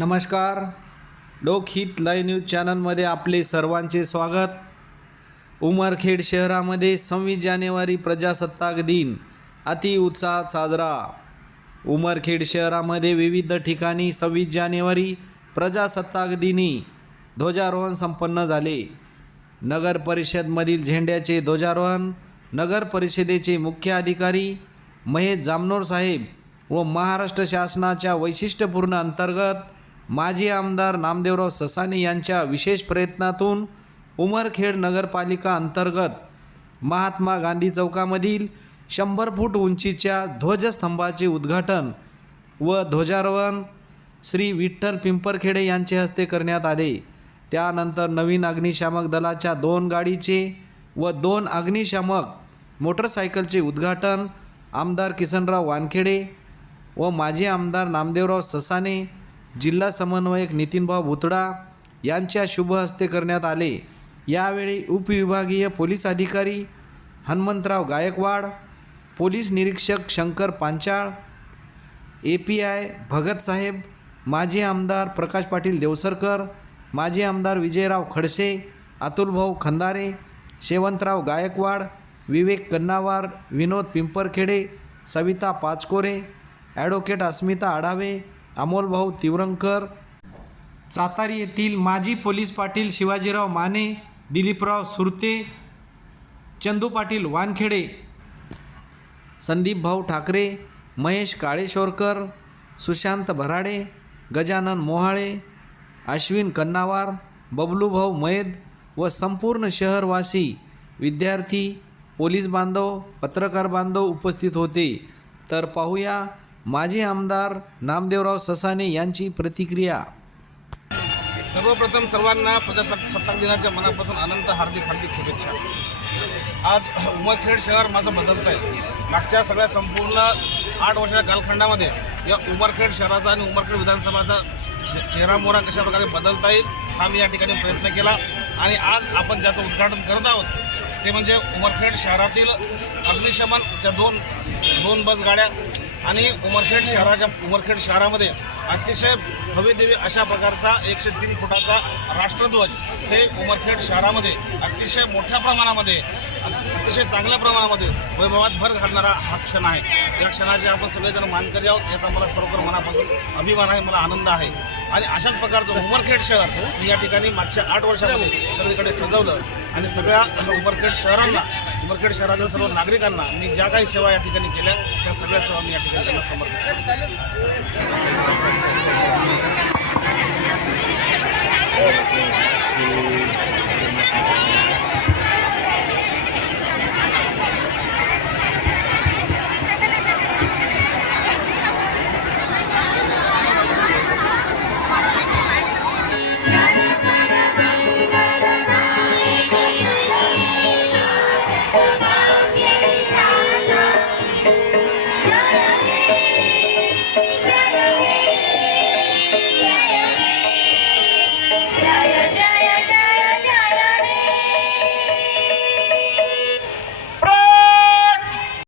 नमस्कार. लोकहित live news चॅनलमध्ये आपले सर्वांचे स्वागत. उमरखेड शहरामध्ये सव्वीस जानेवारी प्रजासत्ताक दिन अति उत्साहात साजरा. उमरखेड शहरामध्ये विविध ठिकाणी सव्वीस जानेवारी प्रजासत्ताक दिनी ध्वजारोहण संपन्न झाले. नगर परिषदमधील झेंड्याचे ध्वजारोहण नगर परिषदेचे मुख्य अधिकारी महेश जामनोर साहेब व महाराष्ट्र शासनाच्या वैशिष्ट्यपूर्ण अंतर्गत माजी आमदार नामदेवराव ससाने यांच्या विशेष प्रयत्नातून उमरखेड नगरपालिका अंतर्गत महात्मा गांधी चौकामधील शंभर फूट उंचीच्या ध्वजस्तंभाचे उद्घाटन व ध्वजारोहण श्री विठ्ठल पिंपरखेडे यांचे हस्ते करण्यात आले. त्यानंतर नवीन अग्निशामक दलाच्या दोन गाडीचे व दोन अग्निशामक मोटरसायकलचे उद्घाटन आमदार किसनराव वानखेडे व माजी आमदार नामदेवराव ससाने जिल्हा समन्वयक नितीनभाऊ भुतडा यांच्या शुभ हस्ते करण्यात आले. यावेळी उपविभागीय पोलीस अधिकारी हनुमंतराव गायकवाड पोलीस निरीक्षक Shankar Panchal A P I भगतसाहेब माजी आमदार प्रकाश पाटील देवसरकर माजी आमदार विजयराव खडसे अतुलभाऊ खंदारे शेवंतराव गायकवाड विवेक कन्नावार विनोद पिंपरखेडे सविता पाचकोरे ॲडव्होकेट अस्मिता आढावे अमोलभाऊ तिवरंकर. सातारी येथील माजी पोलीस पाटील शिवाजीराव माने दिलीपराव सुरते चंदू पाटील वानखेडे संदीप भाऊ ठाकरे महेश काळेश्वरकर सुशांत भराडे गजानन मोहाळे अश्विन कन्नावार बबलूभाऊ मैद व संपूर्ण शहरवासी विद्यार्थी पोलीस बांधव पत्रकार बांधव उपस्थित होते. तर पाहूया माजी आमदार नामदेवराव ससाने यांची प्रतिक्रिया. सर्वप्रथम सर्वांना प्रजासत्ताक दिनाच्या मनापासून अनंत हार्दिक हार्दिक शुभेच्छा. आज उमरखेड शहर माझं बदलत आहे मागच्या सगळ्या संपूर्ण आठ वर्षाच्या कालखंडामध्ये या उमरखेड शहराचा आणि उमरखेड विधानसभाचा चे- चेहरा मोहरा कशा प्रकारे बदलता येईल हा मी या ठिकाणी प्रयत्न केला. आणि आज आपण ज्याचं उद्घाटन करत आहोत ते म्हणजे उमरखेड शहरातील अग्निशमनच्या दोन दोन बस गाड्या आणि उमरखेड शहराच्या उमरखेड शहरामध्ये अतिशय भव्यदेवी अशा प्रकारचा एकशे तीन फुटाचा राष्ट्रध्वज हे उमरखेड शहरामध्ये अतिशय मोठ्या प्रमाणामध्ये अतिशय चांगल्या प्रमाणामध्ये वैभवात भर घालणारा हा क्षण आहे. या क्षणाचे आपण सगळेजण मानकरी आहोत याचा मला खरोखर मनापासून अभिमान आहे मला आनंद आहे. आणि अशाच प्रकारचं उमरखेड शहर मी या ठिकाणी मागच्या आठ वर्षामध्ये सगळीकडे सजवलं आणि सगळ्या उमरखेड शहरांना उमरखेड शहरातील सर्व नागरिकांना मी ज्या काही सेवा या ठिकाणी केल्या त्या सगळ्या सेवा मी या ठिकाणी त्यांना समर्पित